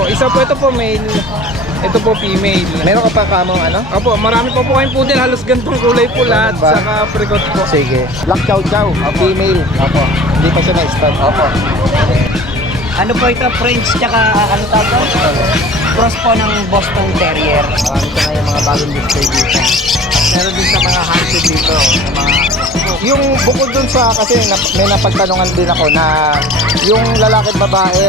Opo, isa po ito po male. Ito po female. Meron ka pa kamong ano? Opo, marami pa po kayong poodle. Halos gantong kulay po lahat. Ba? Saka apricot po. Sige. Black Chow Chow, female. Opo. Hindi pa siya na-stud. Opo. Ano po ito? French tsaka ano tawag? Cross po ng Boston Terrier. Marami pa na yung mga bagong display dito. Meron din sa mga hunted dito. Sa mga... Yung bukod dun sa, kasi may napagtanungan din ako na yung lalaki at babae,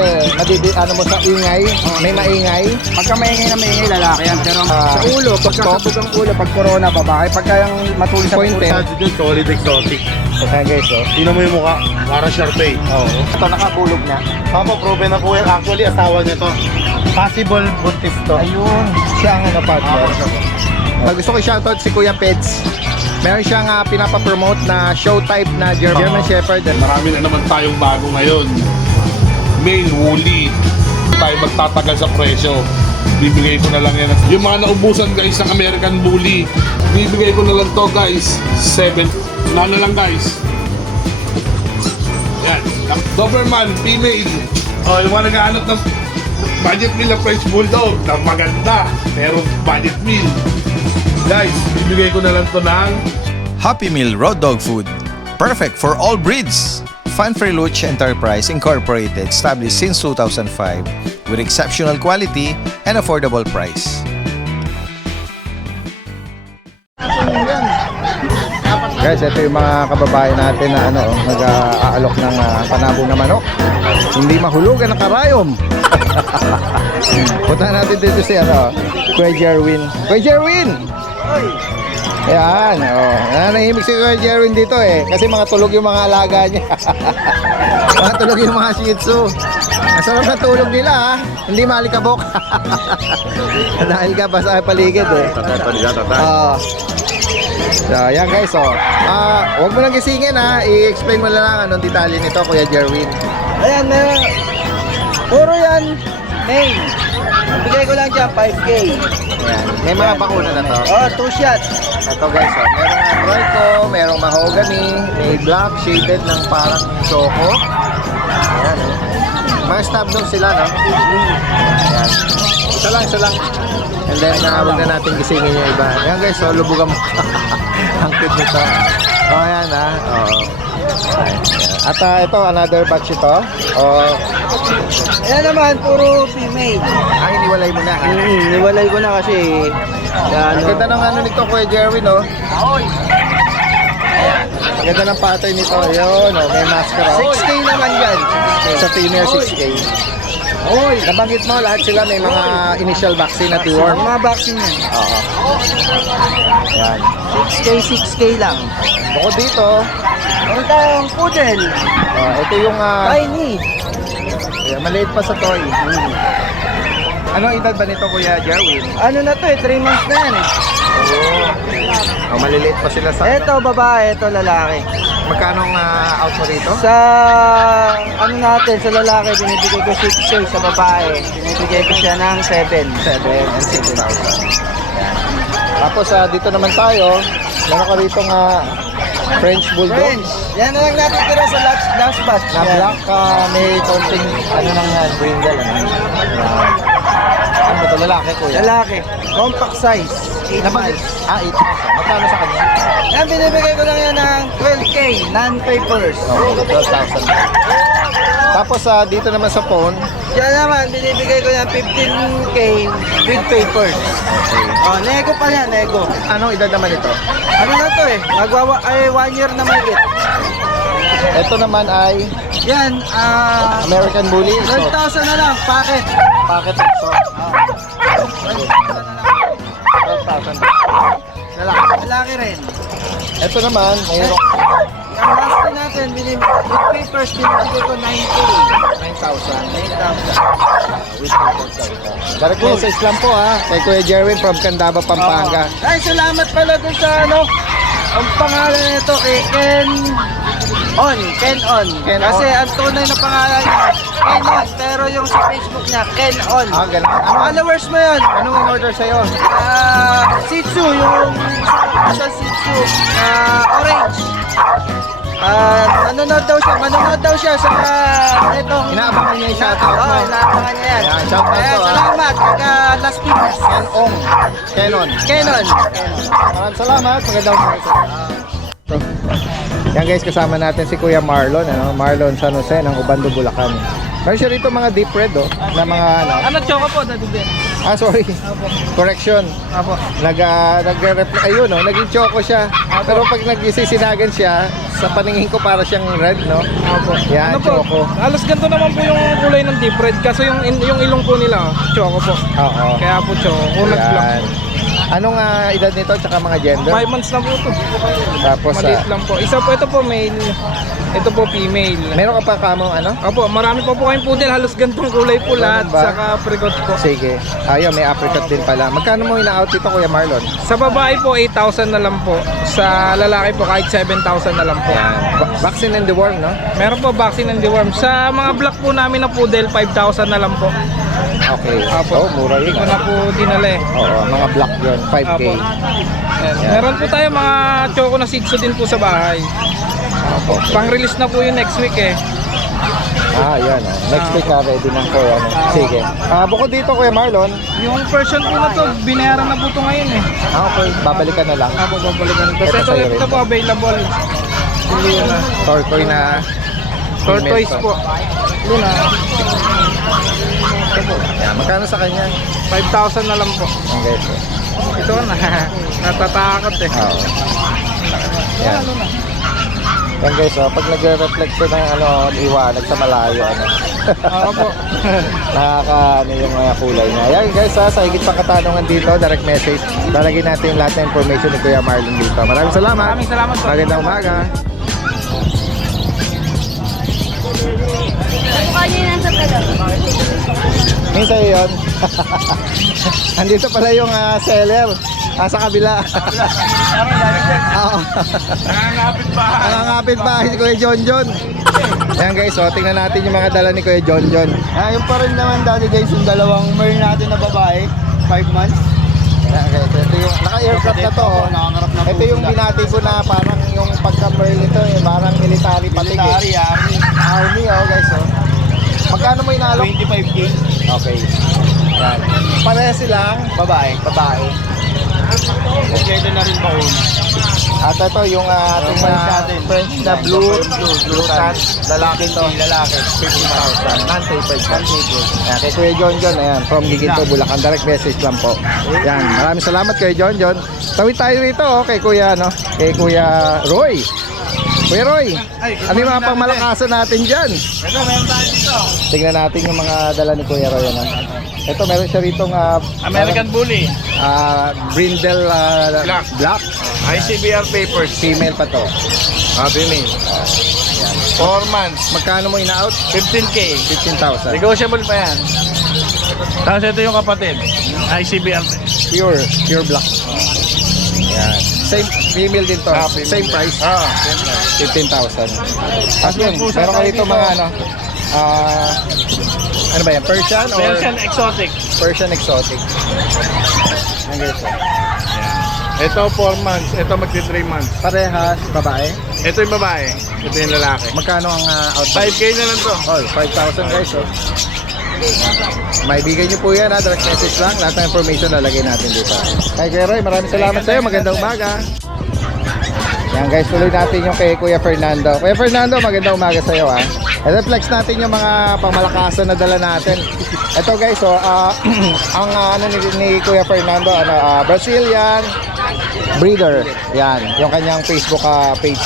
ano mo sa ingay, may maingay. Pagka maingay na maingay, lalaki yan. Pero Ah, sa ulo, pagka sabog ang ulo, pag corona, babae. Pagka yung matuloy sa Pointed. pusa, Dito, solid exotic. Ayan guys, oh. Tingnan mo yung mukha, para Sharpay. Oo. Ito, nakabulog na. Opo, proven na po yan. Actually, asawa niya to. Possible buntis to. Ayun, siya ang ano partner. Gusto ko i-shoutout si Kuya Peds. Meron siyang pinapapromote na show type na German Shepherd. Marami na naman tayong bago ngayon. Male, woolly. Tayo magtatagal sa presyo. Bibigay ko na lang yan. Yung mga naubusan guys ng American Bully, bibigay ko na lang to guys. 7. Ano lang guys. Yan. Doberman, female. O, yung mga naghahanap ng budget meal na French Bulldog na maganda, pero budget meal. Guys, bibigay ko na lang to ng Happy Meal Road Dog Food. Perfect for all breeds. Fun Freluch Enterprise Incorporated, established since 2005 with exceptional quality and affordable price. Guys, ito yung mga kababayan natin na nag-aalok ng panabong na manok. Hindi mahulugan ng karayom. Punta natin dito si Kuya Jerwin. Kuya Jerwin! Ayan, nanahimik si Kuya Jerwin dito kasi mga tulog yung mga alaga niya. Mga tulog yung mga Shih Tzu. Masarap na tulog nila hindi malikabok. Dahil ka pa sa paligid So, yan guys, huwag mo nang gisingin i-explain mo lang anong detalye nito, Kuya Jerwin. ayan, puro yan, main. Bigay ko lang dyan, 5K. Ayan. May mga bakuna na to. Oh, 2 shots. Ito guys, merong Troico, merong mahogany, may black shaded ng parang choco. Ayan, mga stab nung sila, no? Ayan. Isa lang. And then, huwag na natin gisingin yung iba. Ayan guys, lubugan mo. Ang cute nito. Ayan, At ito, another batch ito. Ayan naman, puro female. Iniwalay mo na, ha? Niwalay ko na kasi, Ang ganda ng nito, Kuya Jerwin, Ang ganda ng pattern nito. Ayun, may mascara. 6K naman yan. Sa female, 6K. Nabanggit mo, lahat sila may mga initial vaccine at deworm. Mga vaccine yan. Oo. Yan. 6K lang. Bukod dito, Meron tayong poodle. ito yung Tiny. maliit pa sa toy. Anong edad ba nito, Kuya Jerwin? Ano na to 3 months na yan Maliliit pa sila sa... Ito babae, ito lalaki. Magkano ang out mo rito? Sa ano natin, sa lalaki binibigay ko 6K, sa babae binibigay ko siya ng 7 and 6,000. Tapos dito naman tayo, meron ka rito French Bulldog. French. Yan na lang natin tira sa last batch. Na black, may konting brindle. Ano ito, lalaki, Kuya? Lalaki. Compact size. 8 months. 8,000. Magkano sa kanya? Yan binibigay ko lang yan ng 12K, non-papers. 12,000. Tapos dito naman sa phone, Yan naman, binibigay ko yan 15K with papers. Nego pa yan, nego. anong edad naman ito? Ano na to 1 year na mahigit. Ito naman ay Yan, American Bully. 12,000 na lang, packet. Packet of 12,000. Lalaki. Malaki rin. Ito naman, mayroon Yung last natin, with papers, binibigay ko 9K. 9,000. Direct message lang po kay Kuya Jerwin from Candaba, Pampanga. Ay, salamat pala dun sa ang pangalan nito kay Ken On. Kasi ang tunay na pangalan niya, Ken On. Pero yung sa Facebook niya, Ken On. Ganun. Followers mo yun. Anong in-order sa'yo? Shih Tzu, yung Shih Tzu, orange. Manonood daw siya sa itong Inaabangan niya yung shoutout mo. inaabangan niya yan. Ayan, shoutout Kaya to, salamat, taga Las Piñas. Kenon. Kenon. Maraming salamat. Magandang umaga. Yan guys, kasama natin si Kuya Marlon, Marlon San Jose ng Ubando, Bulacan. Meron siya rito mga deep red, na mga Ano, choco po, Daddy Ben? sorry. Correction. Apo. Nag-reply, ayun, naging choco siya. Pero pag nagsisinagan siya, sa paningin ko para siyang red, no? Apo. Yan, Ano po, choco. halos ganito naman po yung kulay ng deep red. Kaso yung ilong po nila, choco po. Oo. Kaya po choco, kunat lang. Yan. Anong edad nito tsaka mga gender? 5 months na po ito. Tapos, Maliit lang po. Isa po, ito po male. Ito po female. meron ka pa kamong ano? Opo, marami pa po kayong poodle. Halos gantong kulay po lahat. Ganun ba? Saka apricot po. Sige. Ayun, may apricot din pala. Magkano mo ina-out dito, Kuya Marlon? Sa babae po, 8,000 na lang po. Sa lalaki po, kahit 7,000 na lang po. Vaccine and deworm, no? Meron po vaccine and deworm. Sa mga black po namin na poodle, 5,000 na lang po. Okay. Apo. Mura Hindi yun. ko na po dinala eh. Oo, mga black yun. 5K. Apo. Yan. Meron po tayo mga choco na shih tzu din po sa bahay. Apo. Pang-release na po yung next week eh. Yan. Next week na ready na po. Sige. Bukod dito, Kuya Marlon, Yung version po na to, binayaran na po ito ngayon eh. okay, babalikan na lang. Apo, babalikan. Ito Tapos sa'yo ito rin. po available. Hindi na. Tortoy na Tortoise female po. Luna. Yan. Magkano sa kanya? 5,000 na lang po. Ang guys. Ito na. Natatakot eh. Oo. Yan. Yan guys, pag nagre-reflect siya ng liwanag sa malayo, Oo po. nakaka yung kulay niya. Yan guys, sa higit pang katanungan dito, direct message. Lalagyan natin lahat ng information ni Kuya Marlon dito. Maraming salamat. Maraming salamat po. Magandang umaga. Minsan yun. Andito pala yung seller. Sa kabila. Oo. Nangangapit ba? Nangangapit ba si Kuya John John? Ayan guys, tingnan natin yung mga dala ni Kuya John John. Yung pa rin naman dati guys, yung dalawang merl natin na babae, 5 months. Ayan guys, ito yung naka-aircraft na to. Nakakarap na Ito yung binati ko na parang yung pagka-merl nito, parang military patig. Military, army. Army, guys, Magkano mo inaalok? 25K. Okay. Yan. Pareha silang Babae. babae. Pwede na rin baon. At ito yung ating French natin. French na blue cat. Lalaki to. Lalaki. 50,000. Non-tapered. Ayan, kay Kuya John John, ayan, from Giginto, Bulacan. Direct message lang po. Yan, maraming salamat kay John John. Tawid tayo rito, kay Kuya, kay Kuya Roy. Kuya Roy, ano yung mga pangmalakasan natin dyan? Ito, meron tayo dito. Tingnan natin yung mga dala ni Kuya Roy. Ito, meron siya rito American Bully. Brindle Black. ICBR papers. Female pa to. Female. 4 months. Magkano mo ina-out? 15K. 15,000. Negotiable pa yan. Tapos ito yung kapatid. ICBR. Pure black. Yan. Same female din to. Same price. 15,000. At yun, meron ka dito mga ano ba yan? Persian or Persian exotic. Persian exotic? Yan guys. Ito 4 months. Ito magti 3 months. Parehas, babae. Ito yung babae. Ito yung lalaki. Magkano ang out? 5K na lang to. Oh, 5,000 guys. Maibigan niyo po yan, direct message lang. Lahat ng information lalagay natin dito. Kay Kuya Roy, maraming salamat sa iyo. Magandang umaga. Yan guys, tuloy natin yung kay Kuya Fernando. Kuya Fernando, magandang umaga sa iyo. I-reflex natin yung mga pangmalakasan na dala natin. Ito guys, ang ni Kuya Fernando, Brazilian breeder. Yan, yung kanyang Facebook page.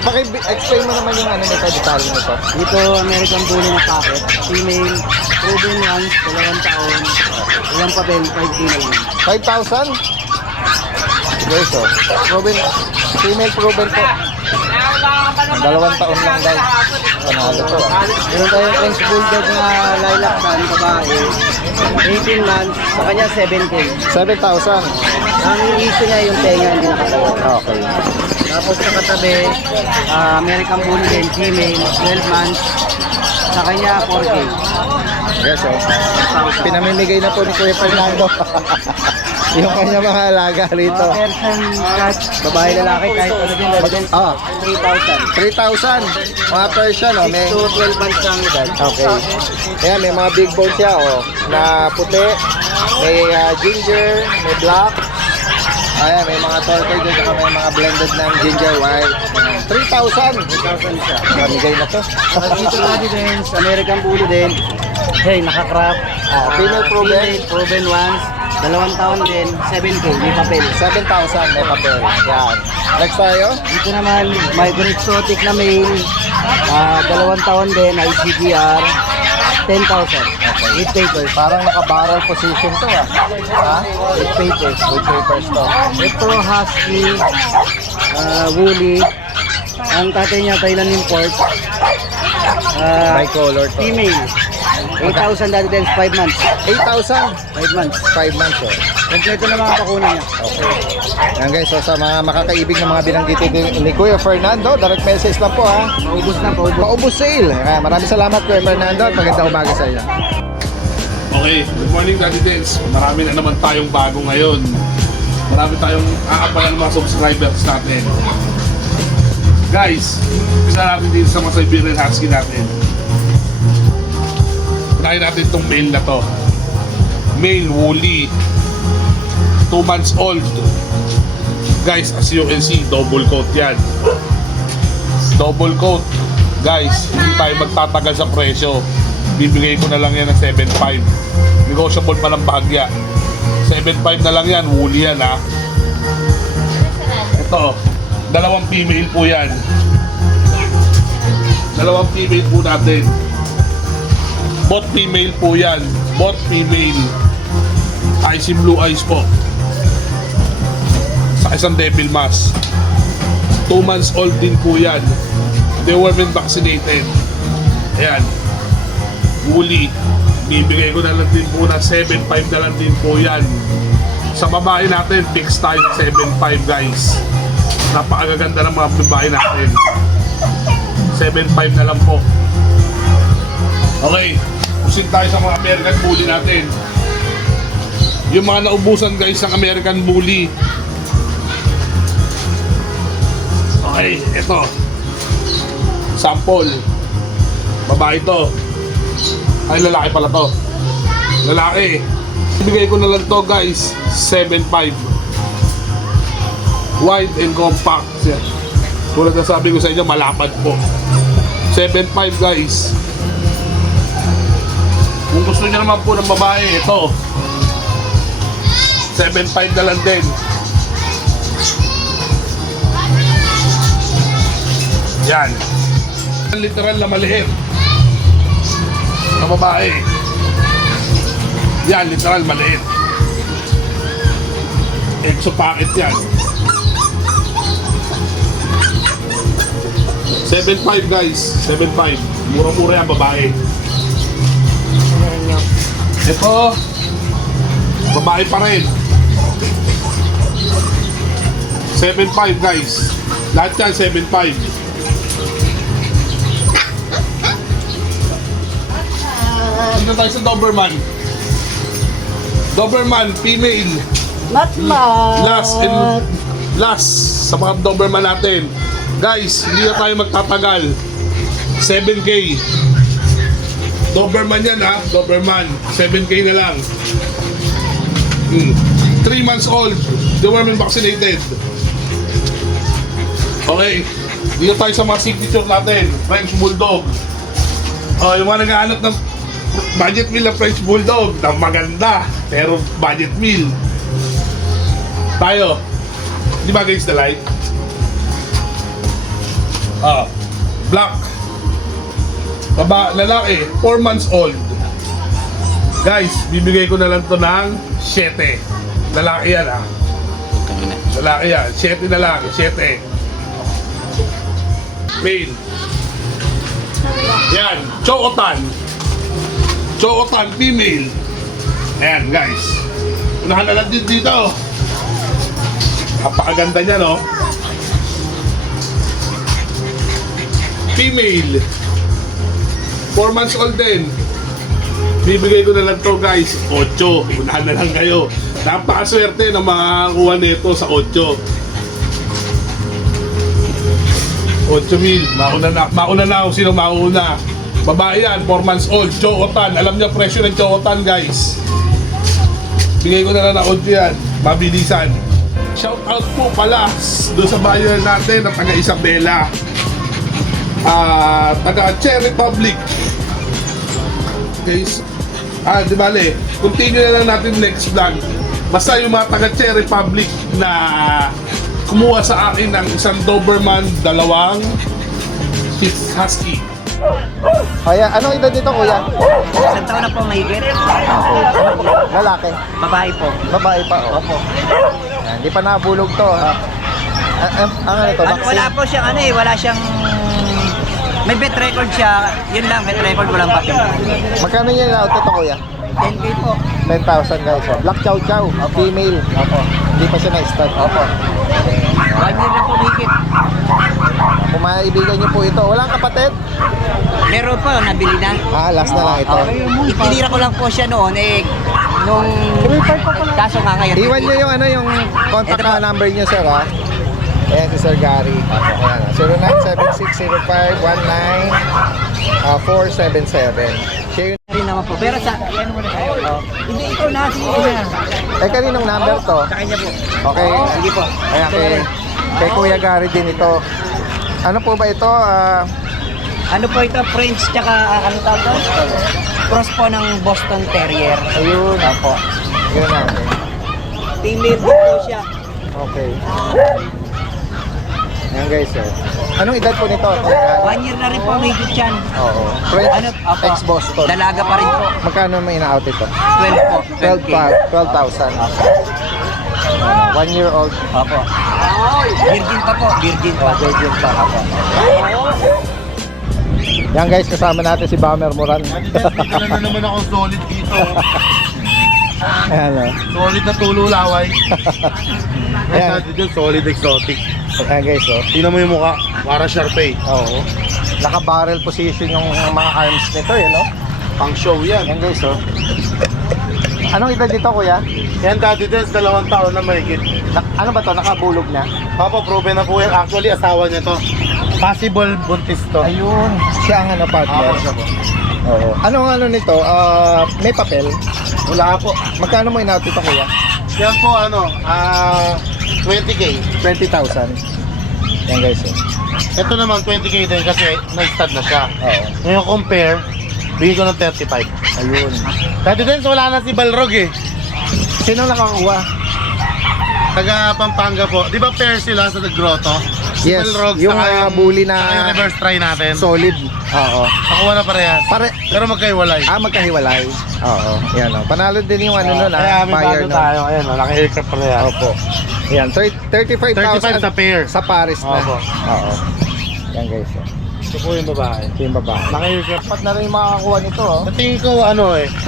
Paki-explain mo naman yung nito, detalye nito. Dito, American Bully na packet. Female, proven once, 2 taon. Ilang papel, 5K na lang. 5,000? Guys, proven, female proven po. 2 taon lang guys. Panalo to. Meron tayong French Bulldog na lilac tan, babae. 18 months, sa kanya 7K. 7,000. Ang issue niya yung tenga, hindi nakatawa. Okay. Tapos sa katabi, American Bully din, female, 12 months. Sa kanya, 4K. Yes, pinamimigay na po ni Kuya Fernando. Yung kanya mga alaga rito. Mga Persian cat, babae lalaki, kahit ano din, dyan, Ah, 3,000. 3,000. Mga Persian, oh. 6 May, to 12 months ang edad. okay. Ayan, may mga big bone siya, oh. Na puti. May ginger, may black. Ayan, may mga tortoise din, saka may mga blended ng ginger white. 3,000. 3,000 siya. Mamigay na to. Dito tayo din, American Bully din. Hey, nakakrap. Female proven. Proven once. 2 taon din, 7K, may papel. 7,000 may papel. Yan. Next tayo. Dito naman, migrant exotic na male. 2 taon din, ICGR. 10,000. 8 papers. Parang naka-barrel position to, ah. Ha? 8 papers. With papers to. Ito, husky, woolly. Ang tatay niya, Thailand import. Bicolor to. Female. 8,000 dati din, 5 months. 8,000. 5 months. 5 months, oh. Kompleto na mga pakunan niya. Okay. Yan guys, so sa mga makakaibig ng mga binanggit ni Kuya Fernando, direct message lang po, ha. Paubos na, paubos. Paubos sale. Kaya maraming salamat Kuya Fernando at magandang umaga sa iyo. Okay, good morning Daddy Dens. Marami na naman tayong bago ngayon. Marami tayong aapayan ng mga subscribers natin. Guys, isa natin din sa mga Siberian Husky natin. Unahin natin itong male na to. Male woolly. 2 months old. Guys, as you can see, double coat yan. Double coat. Guys, hindi tayo magtatagal sa presyo. Bibigay ko na lang yan ng 7.5. Negotiable pa ng bahagya. 7.5 na lang yan. Woolly yan, ha. Ito, 2 female po yan. 2 female po natin. Both female po yan. Both female. Icy blue eyes po. Sa isang devil mask. 2 months old din po yan. They were been vaccinated. Ayan. Woolly. Bibigay ko na lang din po na 7.5 na lang din po yan. Sa babae natin, fix tayo 7.5 guys. Napakaganda ng mga babae natin. 7.5 na lang po. Okay. Pusin tayo sa mga American Bully natin. Yung mga naubusan guys ng American Bully. Okay, ito. Sample. Babae to. Ay, lalaki pala to. Lalaki. Ibigay ko na lang to guys. 7.5. Wide and compact. Tulad na sabi ko sa inyo, malapad po. 7.5 guys. Kung gusto niyo naman po ng babae, ito. 7.5 na lang din. Yan. Literal na maliit. Na babae. Yan, literal maliit. Exo packet yan. 7.5 guys. 7.5. Mura-mura yan babae. Ito, babae pa rin. 7.5 guys. Lahat yan 7.5. Dito tayo sa Doberman. Doberman, female. Not much. Last sa mga Doberman natin. Guys, hindi na tayo magtatagal. 7K. Doberman yan, ha? Doberman. 7K na lang. 3 months old. They were vaccinated. Okay. Dito tayo sa mga signature natin. French Bulldog. Yung mga naghahanap ng budget meal ng French Bulldog na maganda, pero budget meal. Tayo. Di ba against the light? Black. Lalaki, 4 months old. Guys, bibigay ko na lang to ng 7. Lalaki yan, ha. Lalaki yan, 7 na lang, 7. Male. Yan, Chocotan. Chocotan, female. Ayan, guys. Unahan na lang din dito. Napakaganda niya, no? Female. 4 months old din. Bibigay ko na lang to guys, 8. Unahan na lang kayo. Napakaswerte na makakakuha nito sa 8. 8,000. Mauna na kung sino mauna. Babae yan, 4 months old. Chowotan. Alam niyo presyo ng Chowotan guys. Bigay ko na lang ng 8 yan. Mabilisan. Shout out po pala doon sa buyer natin na taga Isabela. Taga Czech Republic. Guys, di bale, continue na lang natin next vlog. Basta yung mga taga Czech Republic na kumuha sa akin ng isang Doberman, 2 Husky. Kaya, anong edad nito kuya? Isang taon na po mahigit. Lalaki. Babae po. Babae pa. Opo. Hindi pa nabulog to. Ano ito? Wala po siyang wala siyang... May bet record siya. Yun lang, bet record, walang papel. Magkano niya na-out ito kuya? 10K po. 10,000 guys. Black Chow Chow. Female. Opo. Hindi pa siya na-start. Opo. 1 year na po mahigit. Kung maibigan niyo po ito, walang kapatid? Meron po, nabili na. Last na lang ito. Itinira ko lang po siya noon nung kaso nga ngayon. Iwan niyo yung yung contact number niyo sir ha. Ayan si Sir Gary. Ayan, 0976-0519477. Siya yun. Rin naman po. Pero sa hindi ito na Kaninong number to? sa kanya po. Okay. Sige po. Ayan, kay Kuya Gary din ito. Ano po ba ito? Ano po ito? French tsaka ano tawag doon? Cross po ng Boston Terrier. Ayun. Opo. Yun na. Female din po siya. Okay. Ayan guys sir. Anong edad po nito? 1 year na rin po may yan. Oo. French Opo. ex-Boston. Dalaga pa rin po. Magkano may ina-out ito? 12 po. 12,000. 1 year old. Opo. Virgin pa po. Virgin pa. Virgin pa. Yan guys, kasama natin si Bamer Moran. Bigyan na naman akong solid dito. Ayan o. Solid na tulo laway. Ayan. Solid exotic. Ayan guys o. Tingnan mo yung mukha, para Sharpay. Oo. Naka-barrel position yung mga arms nito no? Pang show yan. Ayan guys o. Anong edad dito kuya? Yan Daddy Dance, 2 taon na mahigit. Ano ba to? Nakabulog na? Papa, proven na po yan. Actually, asawa niya to. Possible buntis to. Ayun. Siya ang partner. Siya po. Oo. Ano nito? May papel? Wala po. Magkano mo in-out ito kuya? Yan po, 20K. 20,000. Yan guys o. Ito naman, 20K din kasi na-stud na siya. Oo. Ngayon compare, bigay ko ng 35. Ayun. Daddy Dance, wala na si Balrog eh. Sino nakakuha? Taga Pampanga po. Di ba pair sila sa Grotto? Si Yes, Balrog, yung saka bully na saka yung reverse try natin. solid. Oo. Nakuha na parehas. Pero magkahiwalay. Magkahiwalay. Oo. Yan o. Panalo din yung nun Kaya may buyer bago nun. tayo. Ayan, naka-haircut parehas. Opo. Yan, 35,000 35 sa pair. sa Paris na. Opo. Oo. Yan guys. Ito po yung babae. Ito yung babae. Naka-haircut. Dapat na rin makakakuha nito Sa tingin ko,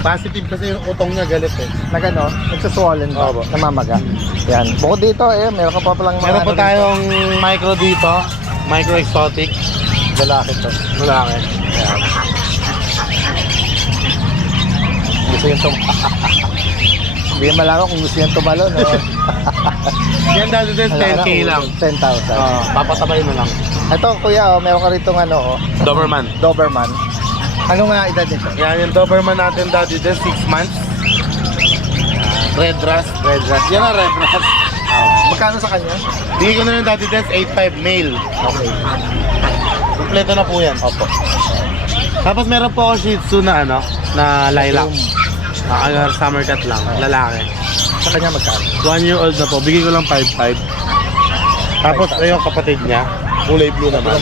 positive kasi yung utong niya galit eh. Nagano, nagsaswollen ba? Opo. Namamaga. Yan. Bukod dito meron ka pa palang mga Meron po dito. tayong micro dito. Micro exotic. Lalaki to. Lalaki. Yan. Gusto yung Hindi malaman kung gusto yung tumalo, no? Yan dati din 10K lang. 10,000. Papatabayin mo lang. Ito, kuya, meron ka rito Doberman. Doberman. Ano nga edad nito? Yan yung Doberman natin dati din 6 months. Red Rust. Red Rust. Yan ang Red Rust. Magkano sa kanya? Bigay ko na yung dati din 8.5 male. Okay. Kompleto na po yan. Opo. Tapos meron po ako Shih Tzu na na lilac. Summer cat lang, lalaki. Sa kanya magkano? 1 year old na po, bigay ko lang 5.5. Tapos ayun kapatid niya, kulay blue naman.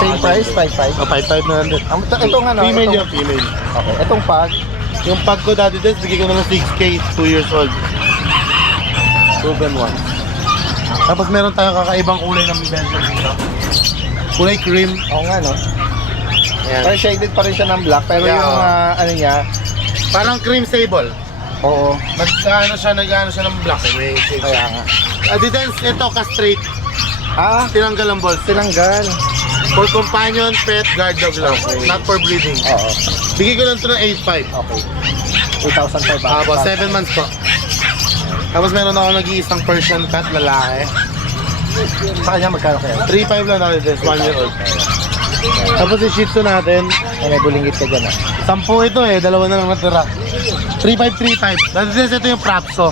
Same price, 5,500. 5.5 na lang din. Itong Female itong, yung female. Okay. Itong pag, Yung pag ko dati din, bigay ko na lang 6K, 2 years old. Proven one. Tapos meron tayong kakaibang kulay ng Belgian dito. Kulay cream. oo nga no. Ayan. Parang shaded pa rin siya ng black, pero Yeah, yung ano niya, Parang cream sable. oo. Nag-ano siya ng black. May shade Kaya siya. nga. Dito, ito, castrate. Ah, Tinanggal ang balls. tinanggal. For companion, pet, guard dog lang. Not for breeding. Oo. Bigay ko lang ito ng 8.5. Okay. 8,500 ba? Apo, 7 months po. Tapos meron ako nag-iisang Persian cat, lalaki. Sa kanya magkano kaya? 3.5 lang natin, this 1 year old. Tapos yung Shih Tzu natin, Ay, may bulingit ka dyan 10 ito eh, dalawa na lang natira. 3.5. Tapos ito yung Prapso.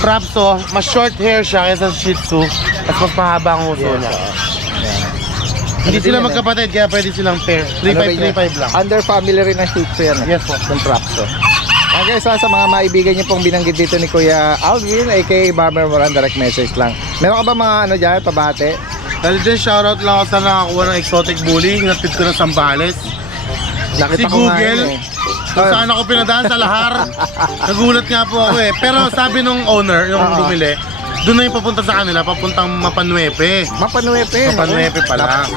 Prapso, mas short hair siya kaysa sa Shih Tzu. At mas mahaba ang uso niya. Hindi sila magkapatid, kaya pwede silang pair. 3.5 lang. Under family rin ang Shih Tzu yan. Yes po. Yung Prapso. Okay, so sa mga maibigan niyo pong binanggit dito ni Kuya Alvin, aka Bomber Moran, direct message lang. Meron ka ba mga ano dyan, pabate? Dahil din, shoutout lang ako sa nakakuha ng exotic bully. Natid ko ng Sambales. Nakita Si ko nga Google, yun eh. kung saan ako pinadaan sa lahar. Nagulat nga po ako eh. Pero sabi nung owner, yung bumili, doon na yung papunta sa kanila, papuntang Mapanuepe. Mapanuepe. Mapanuepe pala.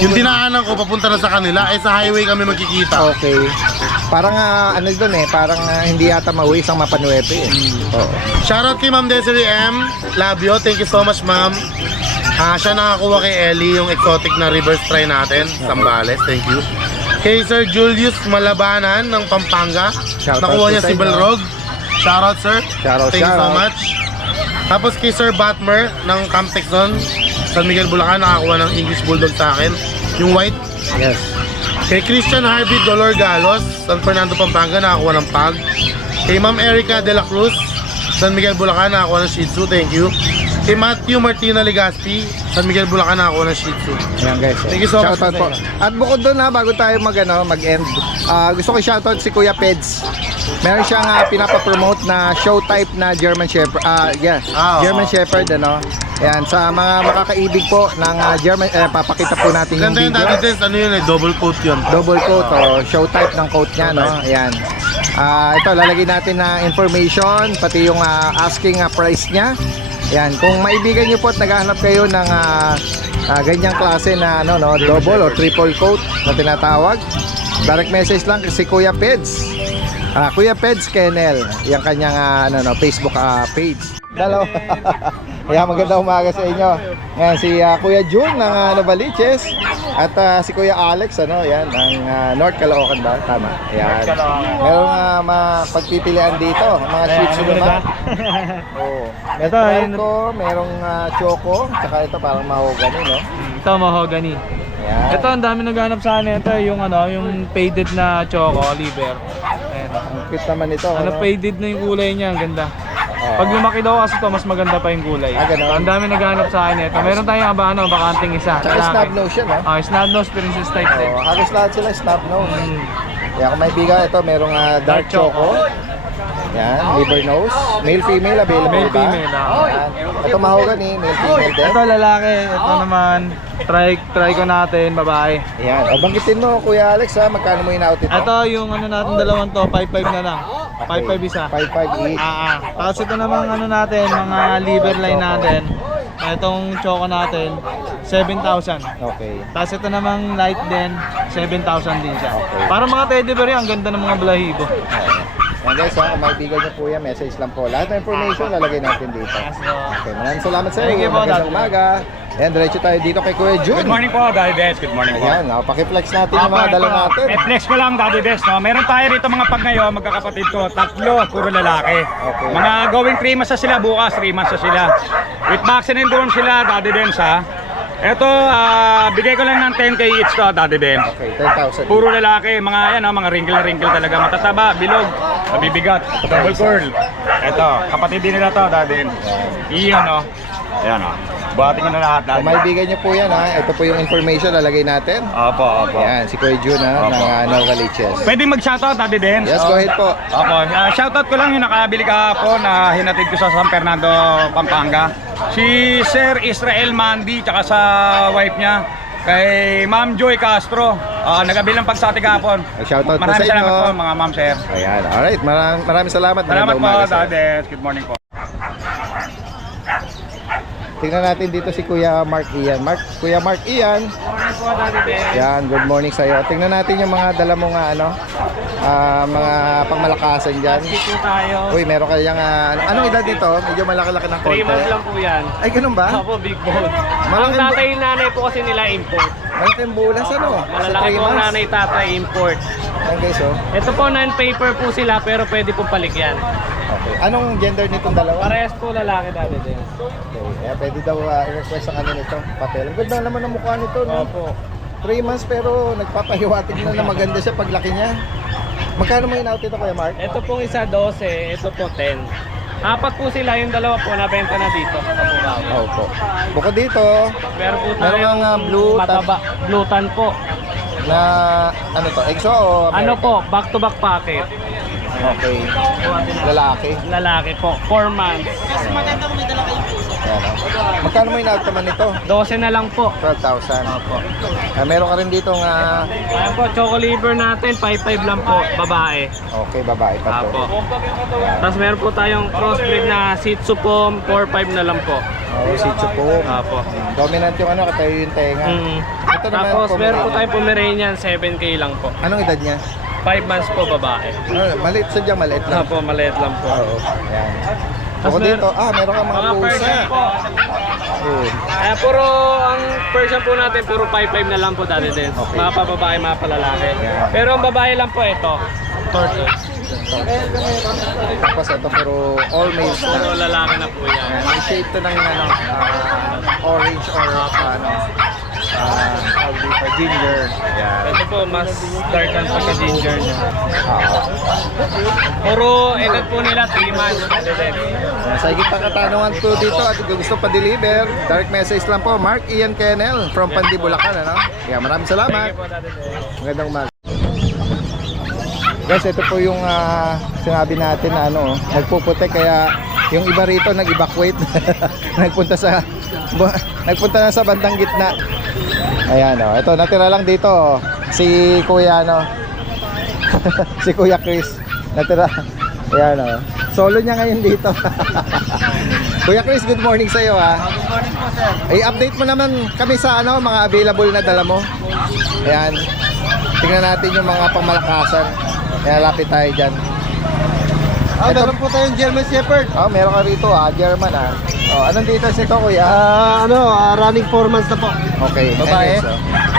Yung dinaanan ko, papunta na sa kanila, eh sa highway kami magkikita. Okay. Parang ano doon eh, parang hindi yata mauwi isang Mapanuepe eh. Oo. Shoutout kay Ma'am Desiree M. Labio, thank you so much ma'am. Siya nakakuha kay Ellie yung exotic na reverse try natin, Sambales, thank you. Kay Sir Julius Malabanan ng Pampanga, Shoutout nakuha niya sa si inyo. Balrog. Shoutout sir, Shoutout, thank you so shoutout. much. Tapos kay Sir Batmer ng Camp Texon, San Miguel, Bulacan, nakakuha ng English Bulldog sa akin, yung white. Yes. Kay Christian Harvey Dolor Galos, San Fernando, Pampanga, nakakuha ng pag. Kay Ma'am Erica De La Cruz, San Miguel, Bulacan, nakakuha ng Shih Tzu, thank you. Kay Matthew Martina Legaspi, San Miguel, Bulacan, nakakuha ng Shih Tzu. Ayan guys. Thank you so much Shoutout po. sa inyo. At bukod doon ha, bago tayo mag-end, gusto ko shoutout si Kuya Peds. Meron siyang pinapa-promote na show type na German Shepherd. German Shepherd ano. Ayan, sa mga makakaibig po ng German, papakita po natin yung Ganda yung video. dati test, ano yun eh, double coat yun. Double coat o show type ng coat niya, no? Ayan. Ito, lalagay natin na information, pati yung asking price niya. Ayan, kung maibigan niyo po at naghahanap kayo ng ganyang klase na ano, no, double o triple coat na tinatawag, direct message lang si Kuya Peds. Kuya Peds Kennel, yung kanyang Facebook page. Dalaw. Ayan, magandang umaga sa inyo. Ngayon si Kuya Jun ng Novaliches at si Kuya Alex yan ng North Caloocan ba? Tama. Ayan. Merong pagpipilian dito, mga Shih Tzu naman. Oh. May Trico, merong Choco, tsaka ito parang mahogany, no? Ito, mahogany. Ayan. Ito, ang dami naghanap sa akin. Ito, yung faded na choco, liver. Ayan. Ang cute naman ito. Faded na yung kulay niya, ang ganda. Pag lumaki daw kasi ito, mas maganda pa yung kulay. Ganun. Ang dami naghanap sa akin ito. Meron tayong bakanting isa. Tsaka lalaki. snub nose yan, no? Snub nose, princess type din. Halos lahat sila snub nose. Kaya kung may biga, ito merong dark choco. Yan, liver nose. Male, female, available Male, ba? female, Yan. Ito mahogany, male, female din. Ito lalaki, ito naman. Try ko natin, babae. Yan. O banggitin mo, Kuya Alex, magkano mo in-out ito? Ito yung natin dalawang to, 5.5 na lang. 5.5 isa. 5.5 each. Tapos ito namang natin, mga liver line natin. Itong choco natin, 7,000. Okay. Tapos ito namang light din, 7,000 din siya. Okay. Para mga teddy bear, ang ganda ng mga balahibo. Yan guys, kung may bigan niyo po yan, message lang po. Lahat ng information lalagay natin dito. Okay, maraming salamat sa Thank inyo. you po, Magandang Dad. umaga. Ayan, diretso tayo dito kay Kuya Jun. Good morning po, Daddy Des. Good morning po. Ayan, pakiflex natin yung mga dala natin. Flex ko lang, Daddy Des. No? Meron tayo rito mga pag ngayon, magkakapatid ko. Tatlo, puro lalaki. Okay. Mga going 3 months na sila bukas, 3 months na sila. With vaccine and dorm sila, Daddy Des ha. Ito, bigay ko lang ng 10k each to, Daddy Des. Okay, 10,000. Puro lalaki, mga yan, mga wrinkle na wrinkle talaga. Matataba, bilog, mabibigat, double curl. Ito, kapatid din nila to, Daddy. Iyon, no? Ayan, no? Buhatin ko na lahat, Kung Daddy. may bigan niyo po yan ito po yung information lalagay natin. Opo, opo. Ayan, si Kuya Jun Opo. ng Novaliches. Pwede mag-shoutout, Daddy Den? Yes, go ahead po. Opo, shoutout ko lang yung nakabili kahapon na hinatid ko sa San Fernando, Pampanga. Si Sir Israel Mandy, tsaka sa wife niya, kay Ma'am Joy Castro. Nagabili ng pagsati kahapon. Shoutout po sa Maraming inyo. salamat po, mga ma'am, sir. Ayan, alright. Maraming salamat. Salamat Magandang po, umaga, sir. Daddy. Good morning po. Tingnan natin dito si Kuya Mark Ian. Kuya Mark Ian. Good morning po, Daddy Den. Yan, good morning sa iyo. Tingnan natin yung mga dala mong mga pangmalakasan dyan. Dito tayo. Uy, meron kayang anong edad dito? Medyo malaki-laki ng 3 konti. months lang po yan. Ay, ganun ba? Opo, big bone. Ang Malaking tatay yung nanay po kasi nila import. Malaking bulas ano? Sa Malalaki 3 po ang months. nanay tatay import. Ayan guys, oh. Ito po non-paper po sila pero pwede pong paligyan. Okay. Anong gender nitong dalawa? Parehas po lalaki dati din. Okay. Kaya pwede daw i-request ang ano nito, papel. Ang ganda naman ng mukha nito, no? Opo. 3 months pero nagpapahiwatig na maganda siya paglaki niya. Magkano mo in-out ito, Kuya Mark? Ito pong isa 12, ito po 10. Apat po sila, yung dalawa po nabenta na dito sa Bukaw. Opo. Bukod dito, Meron po Meron tayong nga blue tan- mataba, blue tan po. na ano to, EXO o Ano American? po, back to back pocket. Okay. Lalaki. Lalaki po, 4 months. Ayan, oh. Magkano mo in-out naman ito? 12 na lang po. 12,000. Opo. Meron ka rin dito nga, Ayan po, choco liver natin, 5-5 lang po, babae. okay, babae pa to. Apo. Tapos meron po tayong crossbreed na Shih Tzu po, 4-5 na lang po. Oh, si Chupo. Apo. Dominant yung ano, katayo yung tenga. Ito naman, Tapos meron po Pomeranian. tayong Pomeranian, 7K lang po. Anong edad niya? 5 months po, babae. Maliit, sadyang maliit lang. Apo, maliit lang po. Oo. Ayan. Tas Bukod dito, meron kang mga pusa. Persian po. Oh. Kaya puro, ang Persian po natin, puro 5-5 na lang po dati din. Okay. Mga pababae, mga palalaki. Pero ang babae lang po ito, tortoise. Tapos ito, pero all males Puro na. lalaki na po yan. Ayan, may shade to ng ano, orange or tawag dito, ginger. Ayan. Ito po, mas dark ang pagka-ginger niya. Oo. Puro edad po nila 3 months. Dati din. Sa higit pa katanungan po dito at kung gusto pa-deliver, direct message lang po, Mark Ian Kennel from Pandi, Bulacan. Ano? Kaya maraming salamat. Thank you po, dati din. Magandang umaga. Guys, ito po yung sinabi natin na ano, nagpuputi kaya yung iba rito nag-evacuate. nagpunta na sa bandang gitna. Ayan oh, ito natira lang dito oh. Si Kuya ano. Si Kuya Chris natira. Ayan oh. Solo niya ngayon dito. Kuya Chris, good morning sa iyo ha. Good morning po, sir. I-update mo naman kami sa ano, mga available na dala mo. Ayan. Tingnan natin yung mga pangmalakasan. Kaya lapit tayo dyan. Meron po tayong German Shepherd. Meron ka rito German anong dito ito kuya? Running 4 months na po. Okay. Babae? Ayan,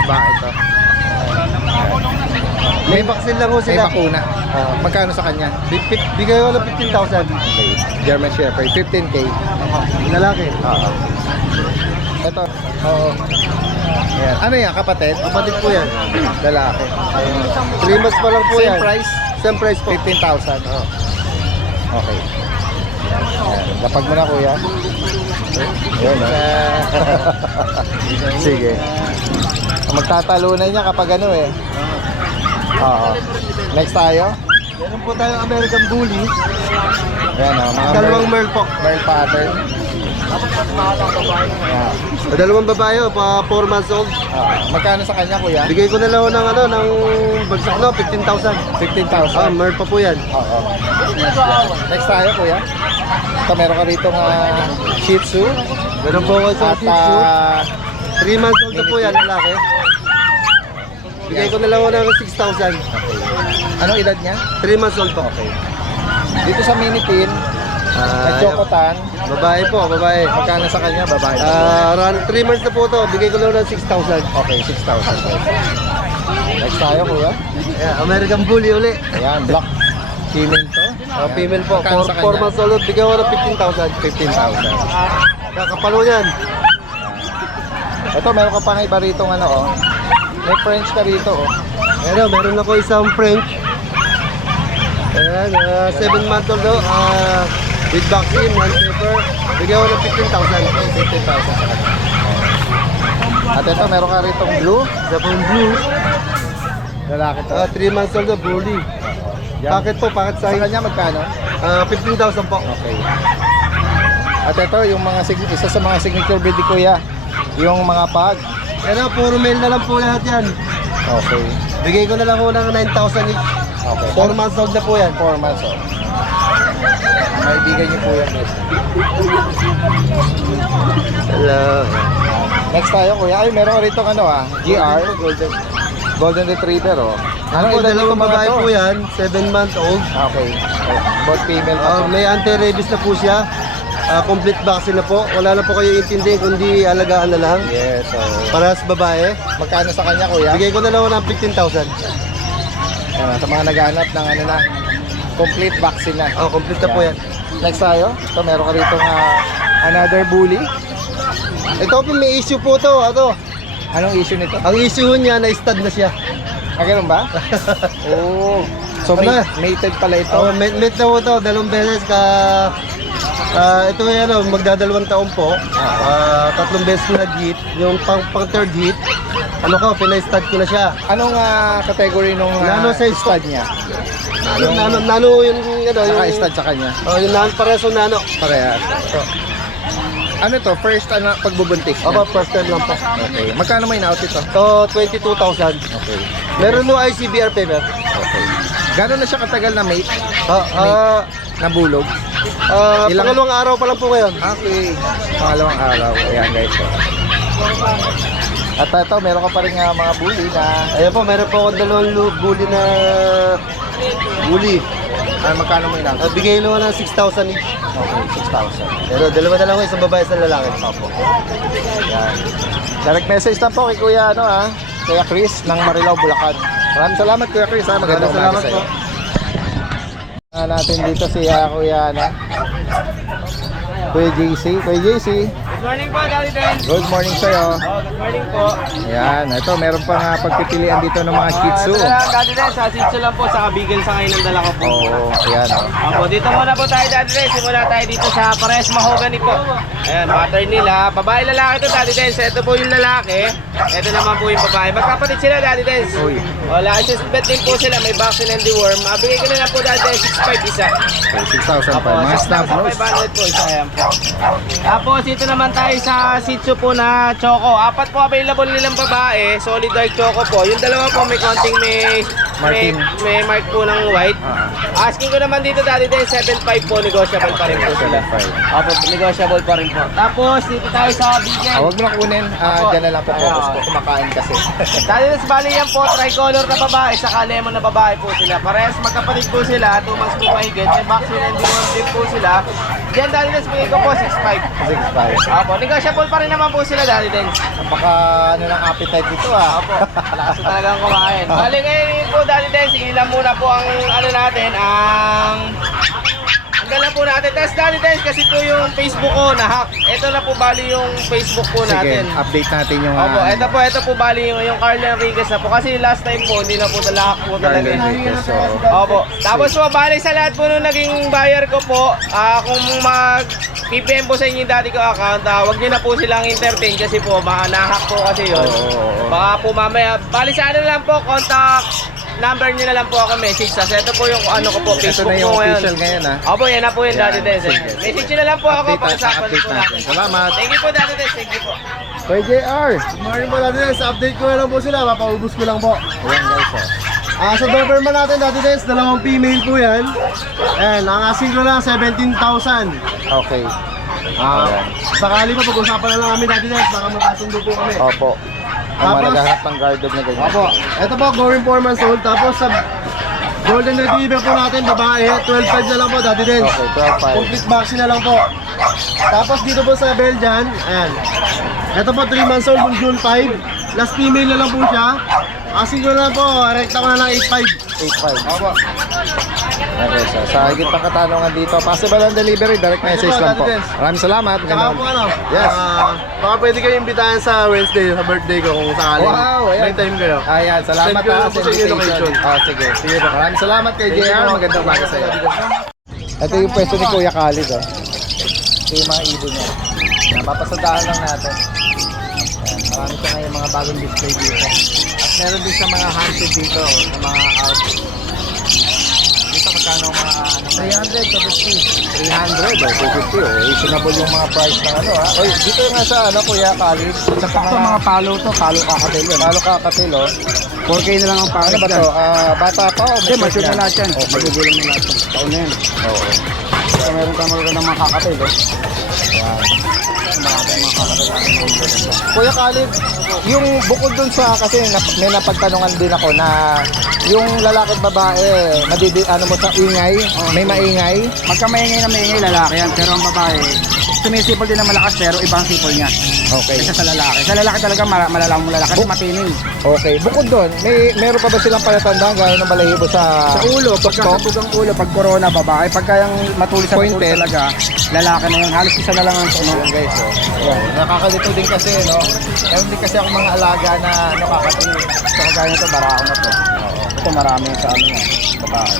babae ito. May vaccine lang po May sila. bakuna. Magkano sa kanya? Bigay ko lang 15,000. Okay. German Shepherd, 15K. Lalaki. Ito. Oo. Ayan. Ano yan, kapatid? Kapatid po yan. Lalaki. 3 months pa lang po Same yan. price? Same price po. 15,000. Okay. Ayan. Lapag mo na kuya. Yun, Sige. Magtatalunan niya kapag ano eh. Oo. Next tayo. Meron po tayong American Bully. Ayan mga Dalawang Merl po. Merl pattern. Ayan. Dalawang babae pa 4 months old. Magkano sa kanya kuya? Bigay ko na lang ng ng bagsak 15,000. 15,000. Merl pa po yan. Oo. Next tayo kuya. Ito meron ka rito Shih Tzu. Meron po ako sa At Shih Tzu. 3 months old na po yan, lalaki. Bigay ko na lang ng 6,000. anong edad niya? 3 months old po. Okay. Dito sa mini pin, na Chocotan, Babae po, babae. magkano sa kanya? Babae. 3 months na po to. Bigay ko lang ng 6,000. Okay, 6,000. Next tayo kuya. Yeah, American Bully uli. Ayan, black female to. Female po, Magkano sa 4 kanya? months old. Bigay ko ng 15,000. 15,000. Kakapalo yan. Ito, meron ka pang iba rito may French ka rito Meron ako isang French. Ayan, 7 months old daw. With vaccine, non-paper. Bigay ko ng 15,000. 15,000 sa kanya. At ito, meron ka rito blue. Isa pong blue. Lalaki to. 3 months old na bully. Yan. Packet po, packet Sa size. kanya magkano? 15,000 po. Okay. At ito, yung mga isa sa mga signature breed ni Kuya, yung mga pag. Pero puro male na lang po lahat yan. Okay. Bigay ko na lang po ng 9,000 each. Okay. 4 months old na po yan. 4 months old. Maibigan niyo po yan, guys. Hello. Next tayo, Kuya. Ay, meron ka rito GR. Golden. Golden Retriever, oh. Ano po, edad dalawang nito, mga babae to? po yan, 7-month-old. Okay. Both female pa to. May anti-rabies na po siya. Complete vaccine na po. Wala na po kayo intindihin, kundi alagaan na lang. Yes, so... Para sa babae. Magkano sa kanya, kuya? Bigay ko na lang ng 15,000. Sa mga naghahanap ng ano na, complete vaccine na. Oh, complete na po yan. Next tayo. Ito, meron ka rito another bully. Ito po, may issue po to. Anong issue nito? Ang issue niya, na-stud na siya. Ganun ba? Oo. So, Ano? mated pala ito. Mate na po to, 2 beses ka... ito yan, magdadalawang taon po. 3 beses na nag-hit. Yung pang third hit, pinay-stud ko na siya. Anong category nung Nano size stud niya? Nano yung Saka stud sa kanya? yung pareso nano. Parehas. So, ano to? First pagbubuntis niya? Opo, first time lang po. Okay. Magkano may in-out ito? So, 22,000. Okay. Meron no ICBR paper. Okay. Gano'n na siya katagal na mate? Nabulog? Pangalawang araw pa lang po ngayon. Okay. Pangalawang araw. Ayan guys. So. At ito, meron ka pa rin mga bully na... Ayan po, meron po akong 2 bully na bully. magkano mo in-out? Bigay naman ng 6,000 each. Okay, 6,000. Pero dalawa na lang ko, isang babae, isang lalaki. Opo. Yan. Direct message lang po kay Kuya, Kuya Chris ng Marilao, Bulacan. Maraming salamat Kuya Chris, magandang umaga Salamat sa'yo. po. Natin dito si Kuya, Kuya JC. Kuya JC, Good morning po, Daddy Den. good morning sa'yo. Good morning po. Ayan, ito meron pang pagpipilian dito ng mga Shih Tzu. Ito lang, Daddy Den. Sa Sitsu lang po, sa Kabigil sa ngayon ng dala ko po. Oo, ayan. Opo, dito muna po tayo, Daddy Den. Simula tayo dito sa Pares Mahogany po. Ayan, pattern nila. Babae lalaki to, Daddy Den. So, ito po yung lalaki. Ito naman po yung babae. Magkapatid sila, Daddy Den. Uy. Wala, bet din po sila. May vaccine and deworm. Mabigay ko na lang po, Daddy Den. 6.5 isa. Okay, 6,000 pa. Mga snap nose. 6,500 po isa. Ayan po. Tapos, dito naman tayo sa Shih Tzu po na Choco. 4 po available nilang babae. Solid dark Choco po. Yung dalawa po may konting may mark po ng white. Asking ko naman dito, Daddy Den, 7.5 po. Negotiable pa rin po sila. 7.5. Opo, negotiable pa rin po. Tapos, dito tayo sa Bigel. Huwag mo na kunin. Diyan na lang po focus ko. Kumakain kasi. Daddy Den, bali yan po. Tricolor na babae, saka lemon na babae po sila. Parehas magkapatid po sila. 2 months po mahigit. May vaccine and deworm din po sila. Diyan, Daddy Den, bigay ko po 6.5. 6,500. Opo, negotiable pa rin naman po sila, Daddy Den. Baka ng appetite dito Opo, lakas talagang kumain. Bali ngayon po, Daddy Den, sige lang muna po ang natin, ang dala po natin. Tapos Daddy Den, kasi po yung Facebook ko na-hack. Ito na po bali yung Facebook po Sige, natin. update natin yung... Opo, ito po bali yung Carl Enriquez na po. Kasi last time po, hindi na po na-hack po talaga. So, Opo. Tapos po, bali sa lahat po nung naging buyer ko po, kung PPM po sa inyo yung dati ko account, wag niyo na po silang entertain kasi po, na-hack po kasi yun. Baka po mamaya, bali sa lang po, contact number niyo na lang po ako message. Kasi ito po yung ko po, ito Facebook na yung po ngayon. official ngayon Opo, yan na po yung Daddy Des. Sige. Message niyo na lang po ako, Update pag-usapan update po natin. natin. Salamat. Thank you po, Daddy Des. Thank you po. Kuya JR. Good morning po natin, sa update ko na lang po sila, mapaubos ko lang po. Ayan guys, Sa Doberman natin dati guys, 2 female po yan. Ayan, ang asking ko lang 17,000. Okay. Sakali po, pag-usapan na lang kami dati guys, baka magkasundo po kami. Opo. Ang Tapos- malagahanap ng guarded na ganyan. Opo, ito po, going 4 months old. Tapos sa Golden Retriever po natin, babae, 12.5 na lang po dati din. Okay, 12.5. Complete vaccine na lang po. Tapos dito po sa Belgian, ayan. Ito po, 3 months old, June 5. Last female na lang po siya. Asking ko na lang po, rekta ko na lang 8.5. 8.5. Opo. Okay, so sa higit pang katanungan dito, possible ang delivery, direct message po, lang po. Daddy Dens. Maraming salamat. Saka Ganda. po Yes. baka pwede kayo imbitahan sa Wednesday, sa birthday ko kung sakali. Wow, ayan. May time kayo. Ayan, salamat Send ko lang po sa sa inyo invitation. location. Sige. Sige po. Maraming salamat kay Thank you JR. po. Magandang umaga sa iyo. Ito yung pwesto ni Kuya Khalid. Ito yung mga ibon niya. Napapasadahan lang natin. Ayan, marami siya ngayon mga bagong display dito. At meron din siya mga hunted dito, sa mga out. Dito magkano mga 300 to 50. 300 o 250 o. Reasonable yung mga price ng Oy, dito nga sa Kuya Khalid. Sa mga palo to, palo kakatil yun. Palo kakatil, 4K na lang ang Ano ba to? Bata pa o Hindi, mature na lahat yan. Okay. Magugulang na lahat yan. Taon na yan. Oo. So, meron tayong magagandang mga kakatil, eh. Kuya Khalid, yung bukod dun sa, kasi may napagtanungan din ako na yung lalaki at babae, ano mo sa ingay, may maingay. Pagka maingay na maingay, lalaki yan. Pero ang babae, sumisipol din na malakas pero ibang sipol niya. Okay. Kaysa sa lalaki. Sa lalaki talaga malalang lalaki kasi matining. Okay. Bukod doon, meron pa ba silang palatandaan gaya ng balahibo sa Ulo, pagka sabog ang ulo, pag corona, babae. Pagka yung matulis sa Pointed. pointed talaga, lalaki na yun. Halos isa na lang ang tunog. Ayan guys, Ayan. Nakakalito din kasi, no? Meron din kasi ako mga alaga na nakakatili. So, kagaya nito, barako na to. Ito marami sa ano yan, babae.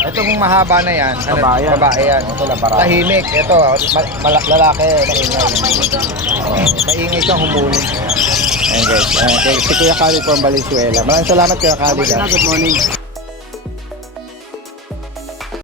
Itong mahaba na yan, Babae yan. babae yan. Ito lang, barako. Tahimik. Ito, lalaki, maingay. Maingay siyang humuli. Ayan guys, si Kuya Khalid from Valenzuela. Maraming salamat Kuya Khalid. Good morning.